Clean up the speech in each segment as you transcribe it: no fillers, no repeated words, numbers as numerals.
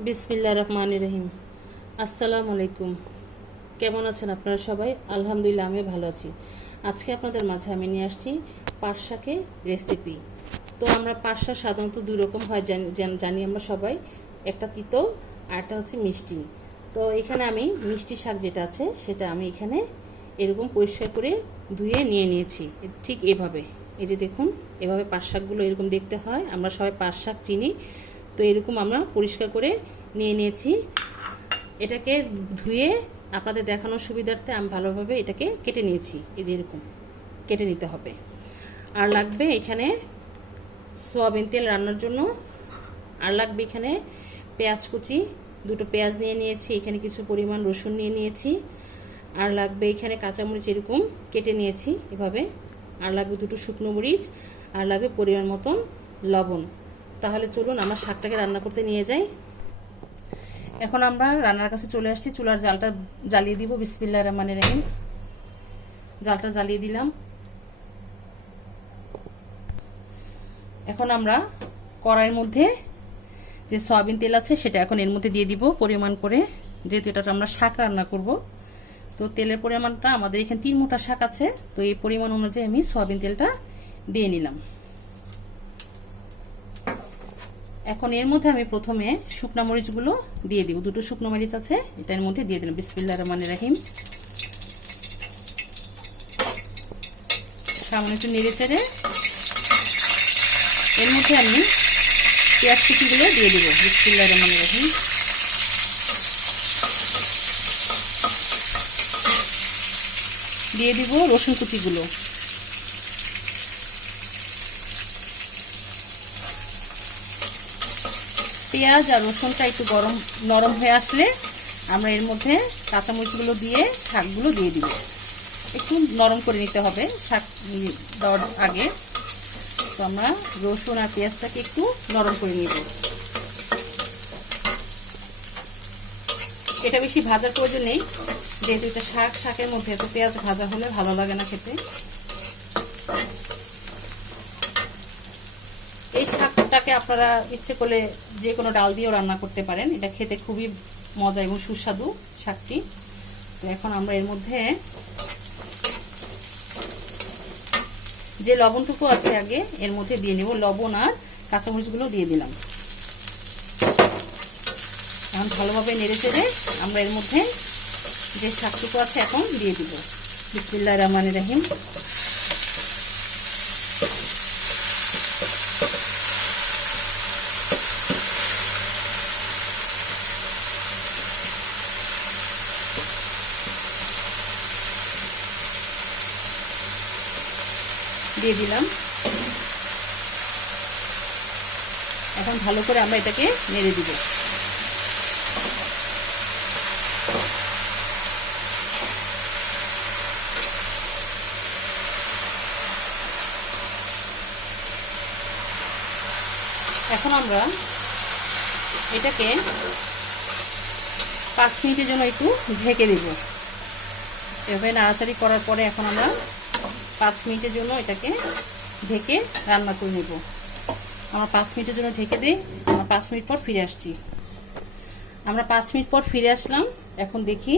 বিসমিল্লাহির রহমানির রহিম। আসসালামু আলাইকুম। কেমন আছেন আপনারা সবাই? আলহামদুলিল্লাহ, আমিও ভালো আছি। আজকে আপনাদের মাঝে আমি নিয়ে আসছি পাট শাকের রেসিপি। তো আমরা পাট শাক সাধারণত দুই রকম হয় জানি আমরা সবাই, একটা তিতো আর একটা হচ্ছে মিষ্টি। তো এখানে আমি মিষ্টি শাক যেটা আছে সেটা আমি এখানে এরকম পরিষ্কার করে ধুয়ে নিয়ে নিয়েছি, ঠিক এভাবে। এই যে দেখুন, এভাবে পাট শাকগুলো এরকম দেখতে হয়, আমরা সবাই পাট শাক চিনি। তো এরকম আমরা পরিষ্কার করে নিয়ে নিয়েছি। এটাকে ধুয়ে আপনাদের দেখানোর সুবিধার্থে আমি ভালোভাবে এটাকে কেটে নিয়েছি। এই যে এরকম কেটে নিতে হবে। আর লাগবে এখানে সয়াবিন তেল রান্নার জন্য। আর লাগবে এখানে পেঁয়াজ কুচি, দুটো পেঁয়াজ নিয়ে নিয়েছি, এখানে কিছু পরিমাণ রসুন নিয়ে নিয়েছি। আর লাগবে এখানে কাঁচামরিচ এরকম কেটে নিয়েছি এভাবে। আর লাগবে দুটো শুকনো মরিচ। আর লাগবে পরিমাণ মতন লবণ। তাহলে চলুন আমার শাকটাকে রান্না করতে নিয়ে যাই। এখন আমরা রান্নার কাছে চলে আসছি। চুলার জালটা জ্বালিয়ে দিব। বিসমিল্লাহির রহমানির রহিম। জালটা জ্বালিয়ে দিলাম। এখন আমরা কড়াইয়ের মধ্যে যে সয়াবিন তেল আছে সেটা এখন এর মধ্যে দিয়ে দিব পরিমাণ করে, যেহেতু এটা আমরা শাক রান্না করব। তো তেলের পরিমাণটা আমাদের এখানে 3 মুঠা শাক আছে, তো এই পরিমাণ অনুযায়ী আমি সয়াবিন তেলটা দিয়ে নিলাম। এখন এর মধ্যে আমি প্রথমে শুকনা মরিচগুলো দিয়ে দিব। দুটো শুকনো মরিচ আছে, এটার মধ্যে দিয়ে দিলাম। বিসমিল্লাহির রহমানির রহিম। সামান্য একটু নেড়ে চেড়ে এর মধ্যে আমি পেঁয়াজ কুচিগুলো দিয়ে দিব। বিসমিল্লাহির রহমানির রহিম। দিয়ে দিব রসুন কুচিগুলো। পেঁয়াজ আর রসুনটা একটু নরম হয়ে আসলে আমরা এর মধ্যে কাঁচামরিচগুলো দিয়ে শাকগুলো দিয়ে দিব। একটু নরম করে নিতে হবে শাক দেওয়ার আগে। তো আমরা রসুন আর পেঁয়াজটাকে একটু নরম করে নিব। এটা বেশি ভাজার প্রয়োজন নেই, যেহেতু এটা শাকের মধ্যে তো পেঁয়াজ ভাজা হলে ভালো লাগে না খেতে। এই শাকটাকে আপনারা ইচ্ছে করলে যে কোনো ডাল দিয়েও রান্না করতে পারেন। এটা খেতে খুবই মজা এবং সুস্বাদু শাকটি। তো এখন আমরা এর মধ্যে যে লবণটুকু আছে আগে এর মধ্যে দিয়ে নেব। লবণ আর কাঁচামরিচগুলো দিয়ে দিলাম। এখন ভালোভাবে নেড়ে চেড়ে আমরা এর মধ্যে যে শাকটুকু আছে এখন দিয়ে দিব। বিসমিল্লাহির রহমানির রহিম। দিয়ে দিলাম। এখন ভালো করে আমরা এটাকে নেড়ে দিব। এখন আমরা এটাকে 5 মিনিটের জন্য একটু ঢেকে দেব। এভাবে নাড়াচাড়ি করার পরে এখন আমরা 5 মিনিটের জন্য এটাকে ঢেকে রান্না করে নেব। আমরা 5 মিনিটের জন্য ঢেকে দিই। আমরা 5 মিনিট পর ফিরে আসছি। আমরা 5 মিনিট পর ফিরে আসলাম। এখন দেখি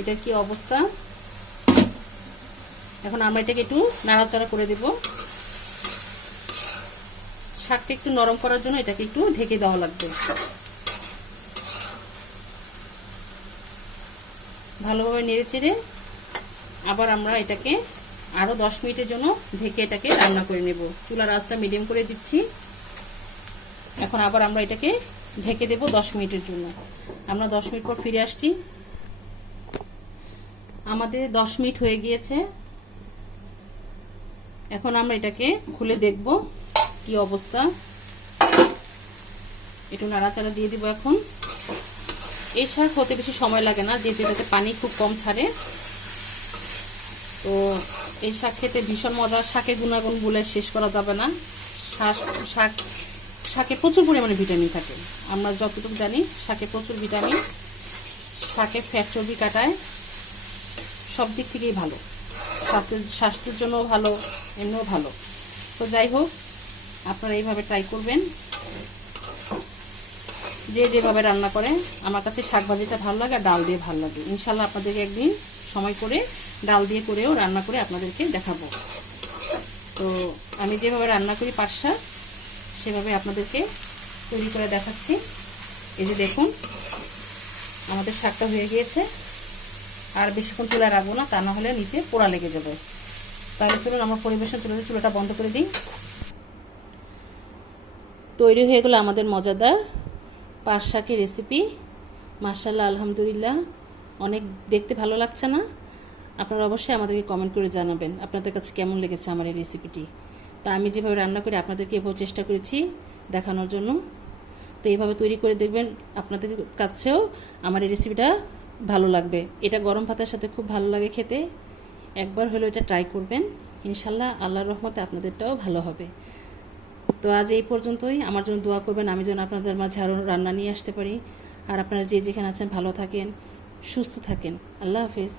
এটা কি অবস্থা। এখন আমরা এটাকে একটু নাড়াচাড়া করে দেব। শাকটা একটু নরম করার জন্য এটাকে একটু ঢেকে দেওয়া লাগবে। ভালোভাবে নেড়ে চেড়ে আবার আমরা এটাকে আরো 10 মিনিটের জন্য ঢেকে এটাকে রান্না করে নেব। চুলার আঁচটা মিডিয়াম করে দিচ্ছি। এখন আবার আমরা এটাকে ঢেকে দেব 10 মিনিটের জন্য। আমরা 10 মিনিট পর ফিরে আসছি। আমাদের 10 মিনিট হয়ে গিয়েছে। এখন আমরা এটাকে খুলে দেখব কি অবস্থা। একটু নাড়াচাড়া দিয়ে দিব। এখন এই শাক হতে বেশি সময় লাগে না, যেহেতু এটাতে পানি খুব কম ছাড়ে। তো এই শাক খেতে ভীষণ মজা। শাকের গুণাগুণ বলে শেষ করা যাবে না। শাকে প্রচুর পরিমাণে ভিটামিন থাকে। আমরা যতটুকু জানি শাকে প্রচুর ভিটামিন। শাকে ফ্যাট চর্বি কাটায়, সব দিক থেকেই ভালো। স্বাস্থ্যের জন্য ভালো, এমনিও ভালো। তো যাই হোক, আপনারা এইভাবে ট্রাই করবেন। যে যেভাবে রান্না করে, আমার কাছে শাক ভাজিটা ভালো লাগে আর ডাল দিয়ে ভালো লাগে। ইনশাল্লাহ আপনাদেরকে একদিন সময় করে ডাল দিয়ে করেও রান্না করে আপনাদেরকে দেখাবো। তো আমি যেভাবে রান্না করি পাট শাক, সেভাবে আপনাদেরকে তৈরি করে দেখাচ্ছি। এই যে দেখুন, আমাদের শাকটা হয়ে গিয়েছে। আর বেশিক্ষণ চুলায় রাখবো না, তা না হলে নিচে পোড়া লেগে যাবে। তাহলে চলুন আমরা পরিবেশন চুলাতে চুলাটা বন্ধ করে দিই। তৈরি হয়ে গেলো আমাদের মজাদার পাট শাকের রেসিপি। মাশাআল্লাহ, আলহামদুলিল্লাহ, অনেক দেখতে ভালো লাগছে না? আপনারা অবশ্যই আমাদেরকে কমেন্ট করে জানাবেন আপনাদের কাছে কেমন লেগেছে আমার এই রেসিপিটি। তা আমি যেভাবে রান্না করি আপনাদেরকে এভাবে চেষ্টা করেছি দেখানোর জন্য। তো এইভাবে তৈরি করে দেখবেন, আপনাদের কাছেও আমার এই রেসিপিটা ভালো লাগবে। এটা গরম ভাতের সাথে খুব ভালো লাগে খেতে। একবার হলেও এটা ট্রাই করবেন, ইনশাল্লাহ আল্লাহর রহমতে আপনাদেরটাও ভালো হবে। তো আজ এই পর্যন্তই। আমার জন্য দোয়া করবেন, আমি যেন আপনাদের মাঝে আরও রান্না নিয়ে আসতে পারি। আর আপনারা যে যেখানে আছেন ভালো থাকেন, সুস্থ থাকেন। আল্লাহ হাফেজ।